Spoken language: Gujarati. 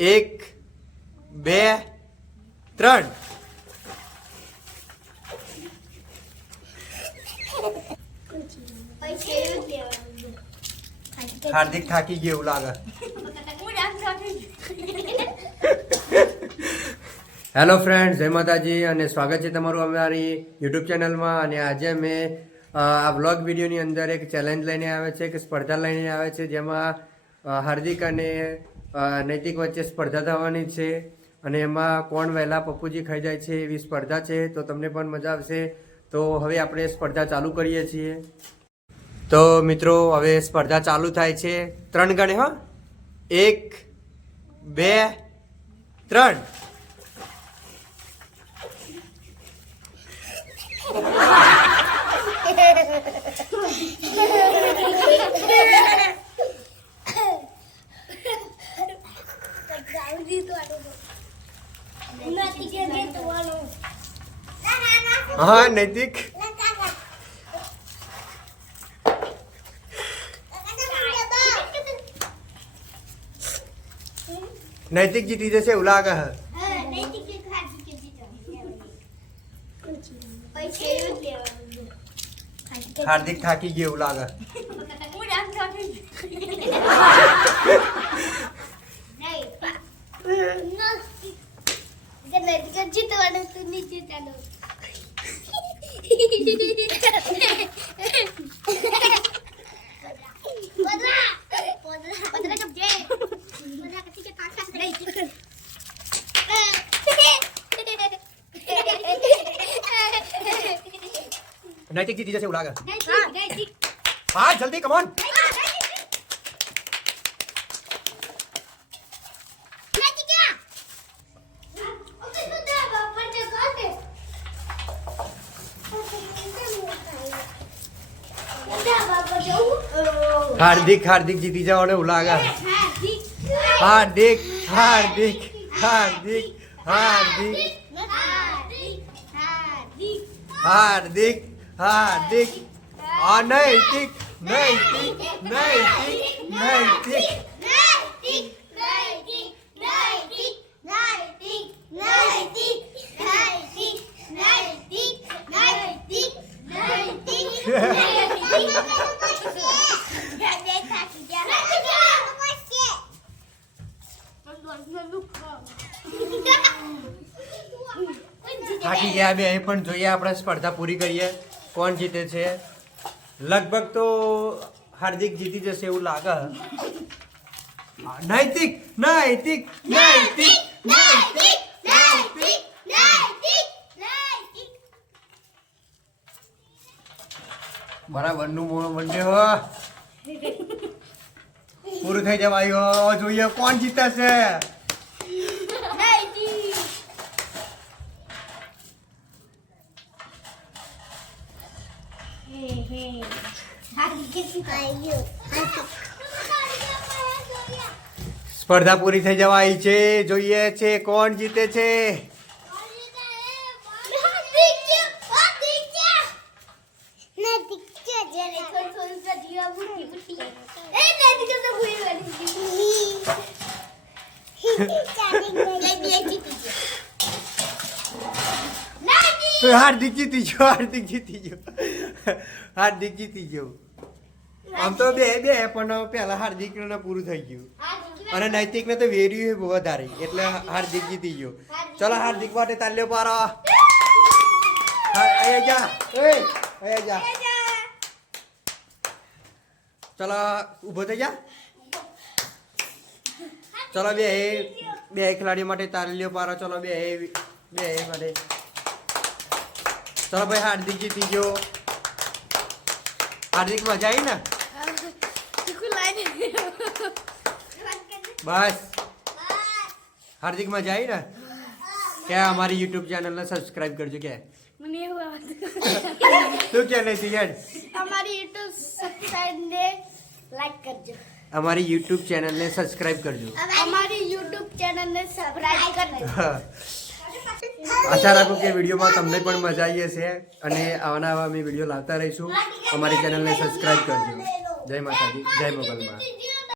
1 2 3 હાર્દિક થાકી ગયો એવું લાગે. હેલો ફ્રેન્ડ્સ, જય માતાજી અને સ્વાગત છે તમારું અમારી યુટ્યુબ ચેનલમાં. અને આજે અમે આ વ્લોગ વિડીયોની અંદર એક ચેલેન્જ લઈને આવે છે, એક સ્પર્ધા લઈને આવે છે, જેમાં હાર્દિક અને નૈતિક વચ્ચે સ્પર્ધા થવાની છે. અને એમાં કોણ વહેલા પપ્પુજી ખાઈ જાય છે એવી સ્પર્ધા છે. તો તમને પણ મજા આવશે. તો હવે આપણે સ્પર્ધા ચાલુ કરીએ છીએ. તો મિત્રો, હવે સ્પર્ધા ચાલુ થાય છે. 3 ગણે હો. 1 2 3. हाँ नैतिक नैतिक जीती जैसे उलागा है. हार्दिक थाकी गए उलागा. नैतिक जीती जैसे उड़ागा. हाँ जल्दी कम ऑन. हार्दिक हार्दिक जीती जाओ ने उलागा. हार्दिक हार्दिक हार्दिक हार्दिक हार्दिक हार्दिक नैतिक नैतिक नैतिक नैतिक થાકી ગયા બે. પણ જોઈએ આપણે સ્પર્ધા પૂરી કરીએ કોણ જીતે છે. લગભગ તો હાર્દિક જીતી જશે એવું લાગે. નૈતિક નૈતિક નૈતિક નૈતિક બરાબર નું મંડે હો પૂરું થઈ જવાયું. જોઈએ કોણ જીતે છે. સ્પર્ધા પૂરી થઈ જવાય છે. જોઈએ છે કોણ જીતે છે. હાર્દિક જીતી ગયો. હાર્દિક જીતી ગયો. હાર્દિક જીતી ગયો. આમ તો બે બે પણ પેલા હાર્દિક ને પૂરું થઈ ગયું અને નૈતિક ને તો વેર્યું વધારે એટલે હાર્દિક જીતી ગયો. ચલો હાર્દિક માટે તાલ્યો પારો. અહીંયા જા. અહીંયા જા. ચલો ઊભો થઈ જા. ચલો બે ખેલાડીઓ માટે તાલ્યો પારો. ચલો બે માટે. ચલો ભાઈ હાર્દિક જીતી ગયો. हार्दिक मजा आई ना. बस हार्दिक मजा आई ना. क्या हमारी YouTube चैनल ने सब्सक्राइब कर जो. क्या મને એવું तो क्या नहीं थी यार. અમારી YouTube સબસ્ક્રાઇબ ને લાઈક કરજો. અમારી YouTube ચેનલ ને સબસ્ક્રાઇબ કરજો. અમારી YouTube ચેનલ ને સબસ્ક્રાઇબ કરજો. આશા રાખું કે વિડીયોમાં તમને પણ મજા આવી હશે અને આવા અમે વિડીયો લાવતા રહીશું. અમારી ચેનલને સબસ્ક્રાઇબ કરજો. જય માતાજી, જય મોગલમાં.